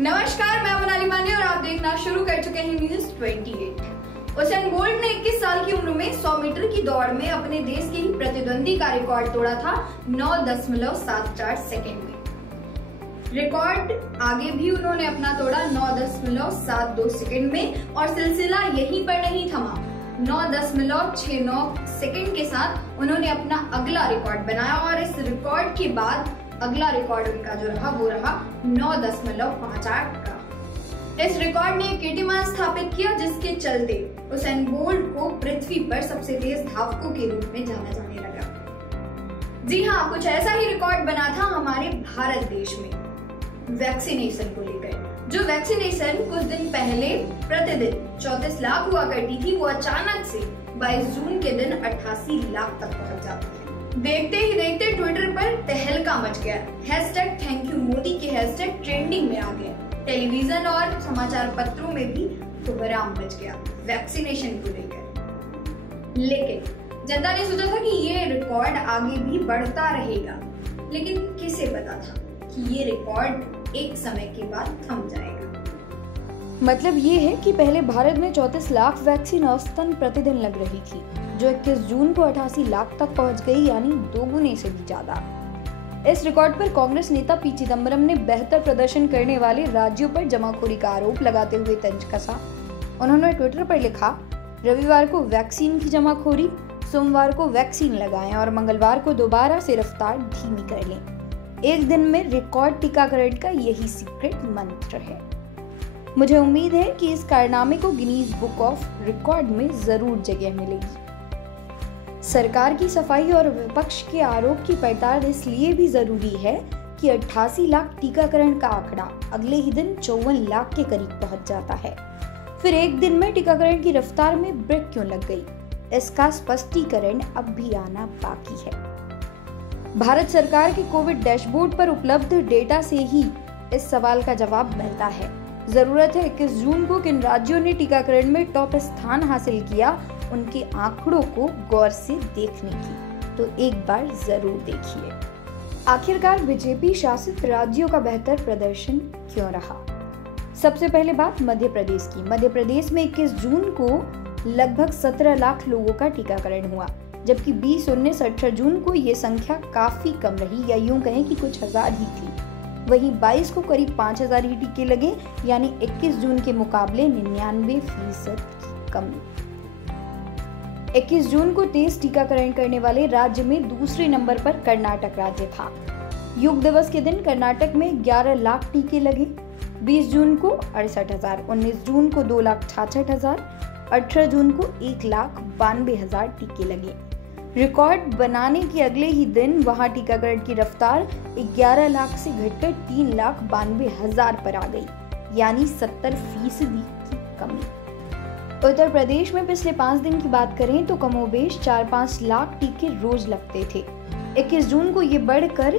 नमस्कार, मैं मोनाली माने और आप देखना शुरू कर चुके हैं न्यूज 28। उसेन बोल्ट ने 21 साल की उम्र में 100 मीटर की दौड़ में अपने देश के ही प्रतिद्वंदी का रिकॉर्ड तोड़ा था 9.74 सेकंड में। रिकॉर्ड आगे भी उन्होंने अपना तोड़ा 9.72 सेकंड में और सिलसिला यहीं पर नहीं थमा। 9.69 सेकंड के साथ उन्होंने अपना अगला रिकॉर्ड बनाया और इस रिकॉर्ड के बाद अगला रिकॉर्ड उनका जो रहा वो रहा 9.58 का। इस रिकॉर्ड ने कीर्तिमान स्थापित किया जिसके चलते उसेन बोल्ट को पृथ्वी पर सबसे तेज धावकों के रूप में जाना जाने लगा। जी हाँ, कुछ ऐसा ही रिकॉर्ड बना था हमारे भारत देश में वैक्सीनेशन को लेकर। जो वैक्सीनेशन कुछ दिन पहले प्रतिदिन 34 लाख हुआ करती थी, वो अचानक से 22 जून के दिन 88 लाख तक पहुंच जाती है। देखते ही देखते ट्विटर पर तहलका मच गया। #थैंक-यू-मोदी के हैशटैग ट्रेंडिंग में आ गए। टेलीविजन और समाचार पत्रों में भी कोहराम मच गया वैक्सीनेशन को लेकर। लेकिन जनता ने सोचा था कि ये रिकॉर्ड आगे भी बढ़ता रहेगा, लेकिन किसे पता था कि ये रिकॉर्ड एक समय के बाद थम जाएगा। मतलब ये है कि पहले भारत में 34 लाख वैक्सीन औसतन प्रतिदिन लग रही थी, जो 21 जून को 88 लाख तक पहुंच गई, यानी 2 गुने से भी ज्यादा। इस रिकॉर्ड पर कांग्रेस नेता पी चिदंबरम ने बेहतर प्रदर्शन करने वाले राज्यों पर जमाखोरी का आरोप लगाते हुए तंज कसा। उन्होंने ट्विटर पर लिखा, रविवार को वैक्सीन की जमाखोरी, सोमवार को वैक्सीन लगाएं और मंगलवार को दोबारा से रफ्तार धीमी कर लें। एक दिन में रिकॉर्ड टीकाकरण का यही सीक्रेट मंत्र है। मुझे उम्मीद है कि इस कारनामे को गिनीज बुक ऑफ रिकॉर्ड में जरूर जगह मिलेगी। सरकार की सफाई और विपक्ष के आरोप की पड़ताल इसलिए भी जरूरी है कि 88 लाख टीकाकरण का आंकड़ा अगले ही दिन 54 लाख के करीब पहुंच जाता है। फिर एक दिन में टीकाकरण की रफ्तार में ब्रेक क्यों लग गई, इसका स्पष्टीकरण अब भी आना बाकी है। भारत सरकार के कोविड डैशबोर्ड पर उपलब्ध डेटा से ही इस सवाल का जवाब मिलता है। जरूरत है 21 जून को किन राज्यों ने टीकाकरण में टॉप स्थान हासिल किया, उनके आंकड़ों को गौर से देखने की, तो एक बार जरूर देखिए। आखिरकार बीजेपी शासित राज्यों का बेहतर प्रदर्शन क्यों रहा। सबसे पहले बात मध्य प्रदेश की। मध्य प्रदेश में 21 जून को लगभग 17 लाख लोगों का टीकाकरण हुआ, जबकि 20, 19, 18 जून को ये संख्या काफी कम रही, या यूं कहें कि कुछ हजार ही थी। वहीं 22 को करीब 5000 ही टीके लगे, यानी 21 जून के मुकाबले 99% की कमी। 21 जून को तेज टीकाकरण करने वाले राज्य में दूसरे नंबर पर कर्नाटक राज्य था। योग दिवस के दिन कर्नाटक में 11 लाख टीके लगे। 20 जून को 68,000, 19 जून को 2,66,000, 18 जून को 1,92,000 टीके लगे। रिकॉर्ड बनाने के अगले ही दिन वहां टीकाकरण की रफ्तार 11 लाख से घटकर 3,92,000 पर आ गई, यानी 70% की कमी। उत्तर प्रदेश में पिछले 5 दिन की बात करें तो कमोबेश 4-5 लाख टीके रोज लगते थे। 21 जून को ये बढ़कर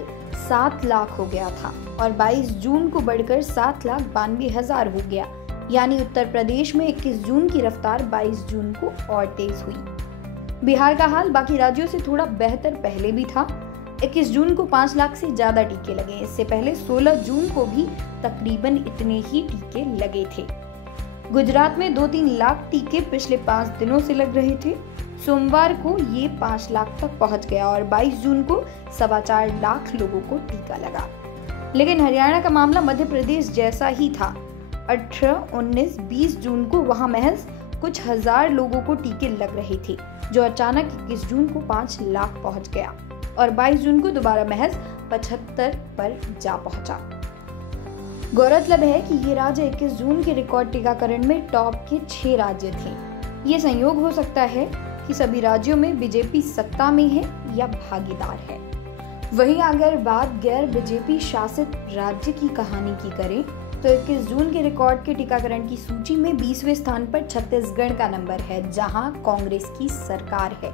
7 लाख हो गया था और 22 जून को बढ़कर 7,92,000 हो गया, यानी उत्तर प्रदेश में 21 जून की रफ्तार 22 जून को और तेज हुई। बिहार का हाल बाकी राज्यों से थोड़ा बेहतर पहले भी था। 21 जून को 5 लाख से ज्यादा टीके लगे। इससे पहले 16 जून को भी तकरीबन इतने ही टीके लगे थे। गुजरात में 2-3 लाख टीके पिछले 5 दिनों से लग रहे थे। सोमवार को ये 5 लाख तक पहुंच गया और 22 जून को 4.25 लाख लोगों को टीका लगा। लेकिन हरियाणा का मामला मध्य प्रदेश जैसा ही था। 18, 19, 20 जून को वहां महज कुछ हजार लोगों को टीके लग रहे थे, जो अचानक 21 जून को 5 लाख पहुंच गया और 22 जून को दोबारा महज 75 पर जा पहुंचा। गौरतलब है कि ये राज्य 21 जून के रिकॉर्ड टीकाकरण में टॉप के 6 राज्य थे। ये संयोग हो सकता है कि सभी राज्यों में बीजेपी सत्ता में है या भागीदार है। वहीं अगर बात गैर बीजेपी शासित राज्य की कहानी की करें तो 21 जून के रिकॉर्ड के टीकाकरण की सूची में 20वें स्थान पर छत्तीसगढ़ का नंबर है, जहां कांग्रेस की सरकार है।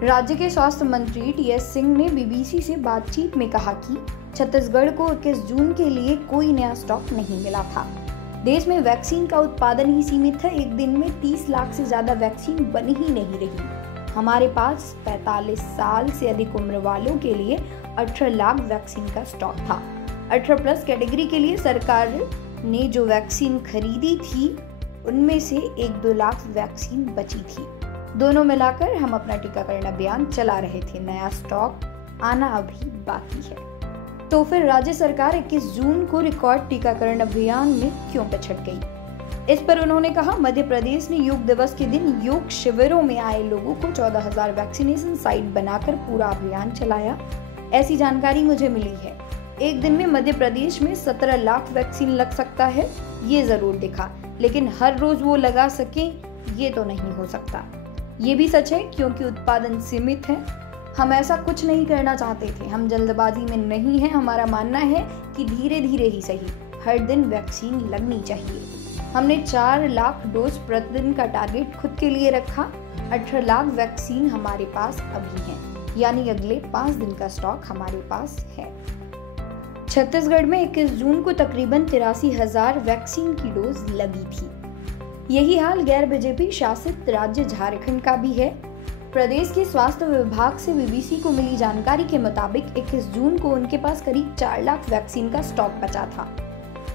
राज्य के स्वास्थ्य मंत्री टीएस सिंह ने बीबीसी से बातचीत में कहा कि छत्तीसगढ़ को 21 जून के लिए कोई नया स्टॉक नहीं मिला था। देश में वैक्सीन का उत्पादन ही सीमित है। एक दिन में 30 लाख से ज्यादा वैक्सीन बन ही नहीं रही। हमारे पास 45 साल से अधिक उम्र वालों के लिए 18 लाख वैक्सीन का स्टॉक था। 18+ कैटेगरी के लिए सरकार ने जो वैक्सीन खरीदी थी उनमें से 1-2 लाख वैक्सीन बची थी। दोनों मिलाकर हम अपना टीकाकरण अभियान चला रहे थे। नया स्टॉक आना अभी बाकी है। तो फिर राज्य सरकार 21 जून को रिकॉर्ड टीकाकरण अभियान में क्यों पिछड़ गई? इस पर उन्होंने कहा, मध्य प्रदेश ने योग दिवस के दिन योग शिविरों में आए लोगों को 14,000 वैक्सीनेशन साइट बनाकर पूरा अभियान चलाया। ऐसी जानकारी मुझे मिली है। एक दिन में मध्य प्रदेश में 17 लाख वैक्सीन लग सकता है, ये जरूर दिखा, लेकिन हर रोज वो लगा सके ये तो नहीं हो सकता। ये भी सच है क्योंकि उत्पादन सीमित है। हम ऐसा कुछ नहीं करना चाहते थे, हम जल्दबाजी में नहीं हैं। हमारा मानना है कि धीरे धीरे ही सही हर दिन वैक्सीन लगनी चाहिए। हमने 4 लाख डोज प्रतिदिन का टारगेट खुद के लिए रखा। 18 लाख वैक्सीन हमारे पास अभी है, यानी अगले 5 दिन का स्टॉक हमारे पास है। छत्तीसगढ़ में 21 जून को तकरीबन 83,000 वैक्सीन की डोज लगी थी। यही हाल गैर बीजेपी शासित राज्य झारखंड का भी है। प्रदेश के स्वास्थ्य विभाग से बीबीसी को मिली जानकारी के मुताबिक 21 जून को उनके पास करीब 4 लाख वैक्सीन का स्टॉक बचा था,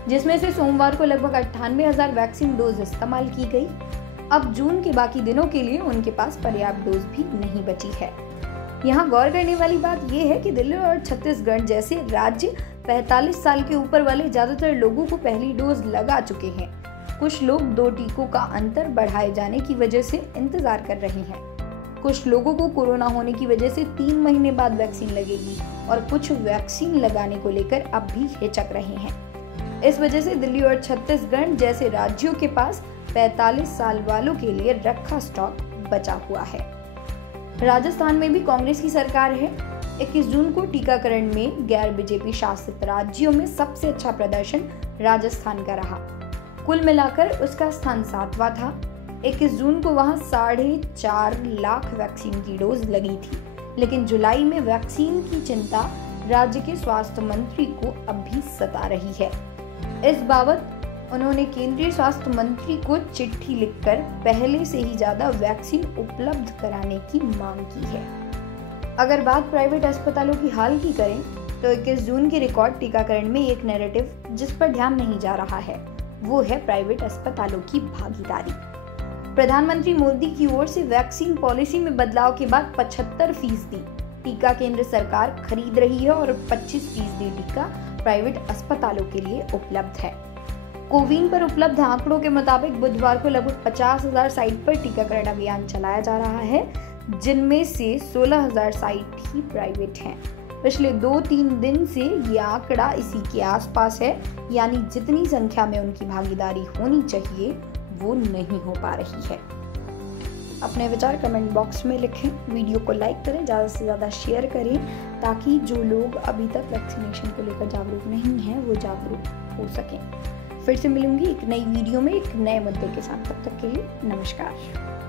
जिसमें से सोमवार को लगभग 98,000 वैक्सीन डोज इस्तेमाल की गई। अब जून के बाकी दिनों के लिए उनके पास पर्याप्त डोज भी नहीं बची है। यहाँ गौर करने वाली बात यह है कि दिल्ली और छत्तीसगढ़ जैसे राज्य 45 साल के ऊपर वाले ज्यादातर लोगों को पहली डोज लगा चुके हैं। कुछ लोग 2 टीकों का अंतर बढ़ाए जाने की वजह से इंतजार कर रहे हैं। कुछ लोगों को कोरोना होने की वजह से 3 महीने बाद वैक्सीन लगेगी और कुछ वैक्सीन लगाने को लेकर अब भी हिचक रहे हैं। इस वजह से दिल्ली और छत्तीसगढ़ जैसे राज्यों के पास 45 साल वालों के लिए रखा स्टॉक बचा हुआ है। राजस्थान में भी कांग्रेस की सरकार है। 21 जून को टीकाकरण में गैर बीजेपी शासित राज्यों में सबसे अच्छा प्रदर्शन राजस्थान का रहा। कुल मिलाकर उसका स्थान 7वां था। 21 जून को वहां 4.5 लाख वैक्सीन की डोज लगी थी, लेकिन जुलाई में वैक्सीन की चिंता राज्य के स्वास्थ्य मंत्री को अब भी सता रही है। इस बाबत उन्होंने केंद्रीय स्वास्थ्य मंत्री को चिट्ठी लिखकर पहले से ही ज्यादा वैक्सीन उपलब्ध कराने की मांग की है। अगर बात प्राइवेट अस्पतालों की हाल की करें तो 21 जून के रिकॉर्ड टीकाकरण में एक नैरेटिव जिस पर ध्यान नहीं जा रहा है वो है प्राइवेट अस्पतालों की भागीदारी। प्रधानमंत्री मोदी की ओर से वैक्सीन पॉलिसी में बदलाव के बाद 75% टीका केंद्र सरकार खरीद रही है और 25% टीका प्राइवेट अस्पतालों के लिए उपलब्ध है। कोविन पर उपलब्ध आंकड़ों के मुताबिक बुधवार को लगभग 50,000 साइट पर टीकाकरण अभियान चलाया जा रहा है, जिनमें से 16,000 साइट ही प्राइवेट हैं। पिछले 2-3 दिन से ये आंकड़ा इसी के आसपास है, यानी जितनी संख्या में उनकी भागीदारी होनी चाहिए वो नहीं हो पा रही है। अपने विचार कमेंट बॉक्स में लिखें, वीडियो को लाइक करें, ज़्यादा से ज़्यादा शेयर करें ताकि जो लोग अभी तक वैक्सीनेशन को लेकर जागरूक नहीं हैं वो जागरूक हो सकें। फिर से मिलूंगी एक नई वीडियो में एक नए मुद्दे के साथ। तब तक के लिए नमस्कार।